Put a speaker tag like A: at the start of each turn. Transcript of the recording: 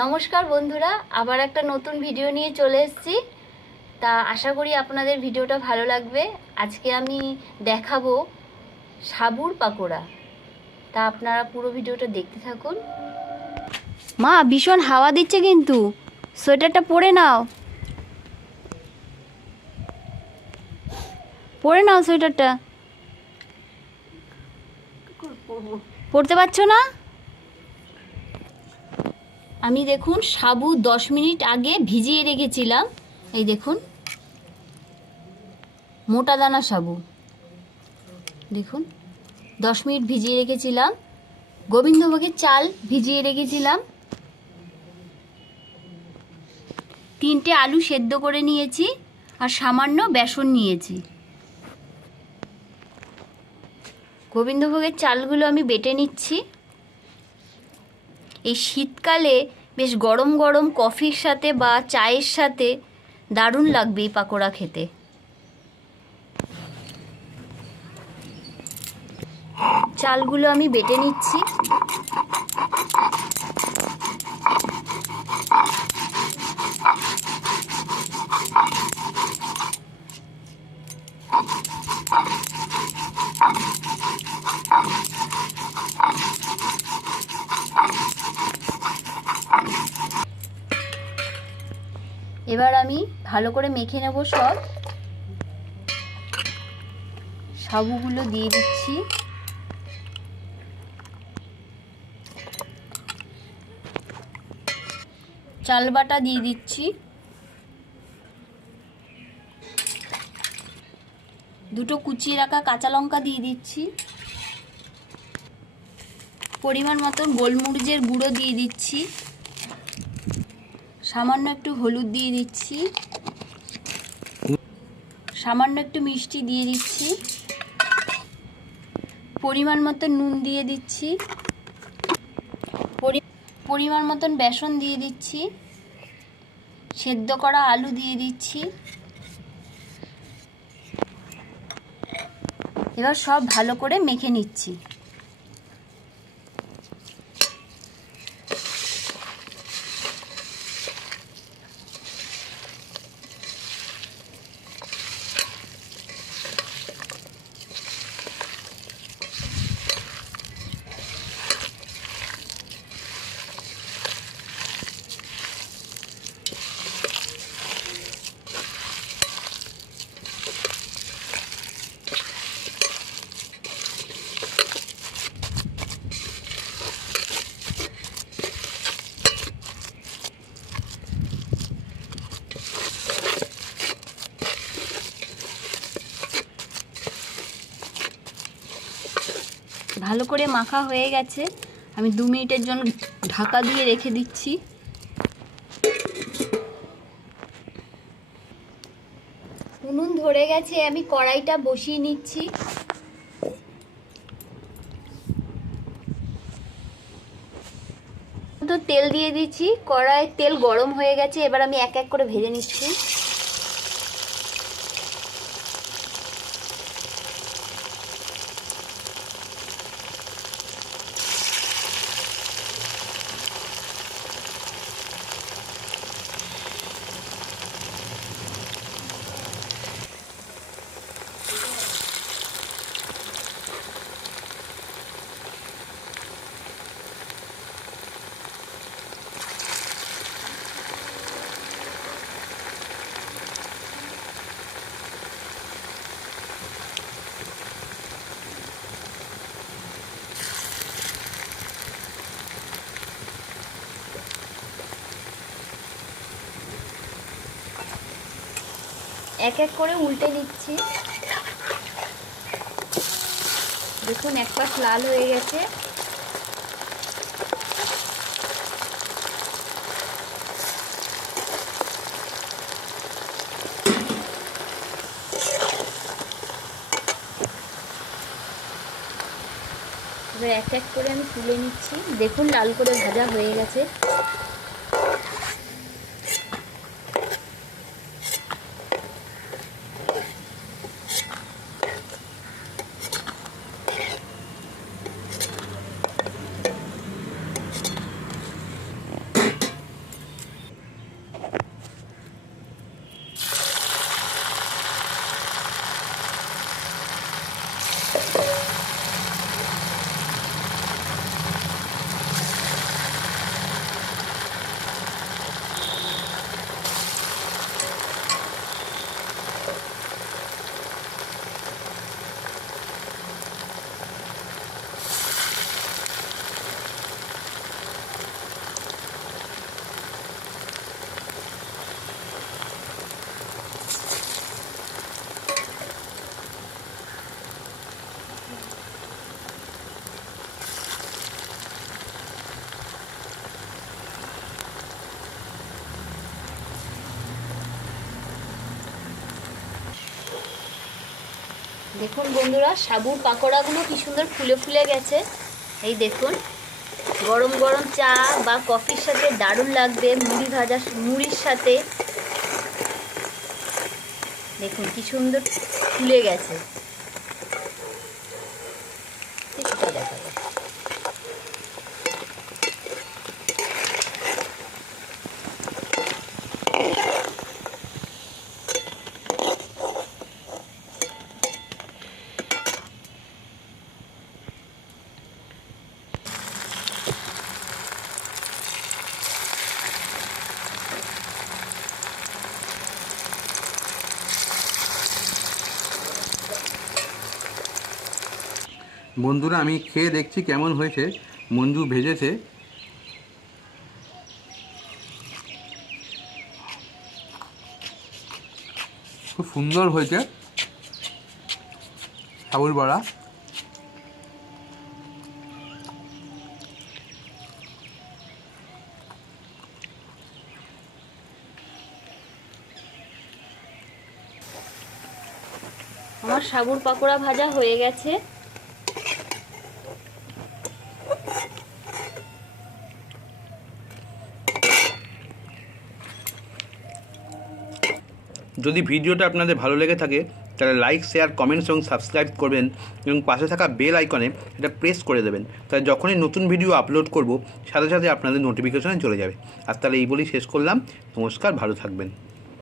A: নমস্কার বন্ধুরা আবার একটা নতুন ভিডিও নিয়ে চলে এসেছি। তা আশা করি আপনাদের ভিডিওটা ভালো লাগবে। আজকে আমি দেখাবো সাবুর পাকোড়া। তা আপনারা পুরো ভিডিওটা দেখতে থাকুন। মা ভীষণ হাওয়া দিচ্ছে কিন্তু। সোয়েটারটা পরে নাও। পরে নাও সোয়েটারটা। পড়তে পারছ না? আমি দেখুন সাবু দশ মিনিট আগে ভিজিয়ে রেখেছিলাম। এই দেখুন। মোটা দানা সাবু। দেখুন, দশ মিনিট ভিজিয়ে রেখেছিলাম। গোবিন্দভোগের চাল ভিজিয়ে রেখেছিলাম। তিনটে আলু সেদ্ধ করে নিয়েছি আর সামান্য বেসন নিয়েছি। গোবিন্দভোগের চালগুলো আমি বেটে নিচ্ছি। এই শীতকালে বেশ গরম গরম কফির সাথে বা চায়ের সাথে দারুণ লাগবে এই পাকোড়া খেতে। চালগুলো আমি বেটে নিচ্ছি। এবার আমি ভালো করে মেখে নেব সব। সাবুগুলো দিয়ে দিচ্ছি। চাল বাটা দিয়ে দিচ্ছি। দুটো কুচিয়ে রাখা কাঁচা লঙ্কা দিয়ে দিচ্ছি। পরিমাণ মতন গোলমরিচের গুঁড়ো দিয়ে দিচ্ছি। সামান্য একটু হলুদ দিয়ে দিচ্ছি। সামান্য একটু মিষ্টি দিয়ে দিচ্ছি। পরিমাণ মতো নুন দিয়ে দিচ্ছি। পরি- পরিমাণ মতন বেসন দিয়ে দিচ্ছি। সেদ্ধ করা আলু দিয়ে দিচ্ছি। এবার সব ভালো করে মেখে নিচ্ছি। ভালো করে মাখা হয়ে গেছে। আমি দু মিনিটের জন্য ঢাকা দিয়ে রেখে দিচ্ছি। উনুন ধরে গেছে, আমি কড়াইটা বসিয়ে নিচ্ছি। তো তেল দিয়ে দিচ্ছি। কড়াই তেল গরম হয়ে গেছে, এবার আমি এক এক করে ভেজে নিচ্ছি। এক এক করে উল্টে নিচ্ছি। দেখুন, এক পাশ লাল হয়ে গেছে। এক এক করে আমি তুলে নিচ্ছি। দেখুন, লাল করে ভাজা হয়ে গেছে। দেখুন বন্ধুরা, সাবুর পাকোড়াগুলো কি সুন্দর ফুলে ফুলে গেছে। এই দেখুন, গরম গরম চা বা কফির সাথে দারুণ লাগবে, মুড়ি ভাজা, মুড়ির সাথে। দেখুন, কি সুন্দর ফুলে গেছে।
B: বন্ধুরা, আমি খেয়ে দেখছি কেমন হয়েছে। মঞ্জু ভেজেছে। খুব সুন্দর হয়েছে। সাবুর বড়া
A: আমার সাবুর পাকোড়া ভাজা হয়ে গেছে।
B: যদি ভিডিওটা আপনাদের ভালো লেগে থাকে, তাহলে লাইক শেয়ার কমেন্টস এবং সাবস্ক্রাইব করবেন এবং পাশে থাকা বেল আইকনে এটা প্রেস করে দেবেন। তাহলে যখনই নতুন ভিডিও আপলোড করব, সাথে সাথে আপনাদের নোটিফিকেশনে চলে যাবে। আর তাহলে এই বলেই শেষ করলাম। নমস্কার, ভালো থাকবেন।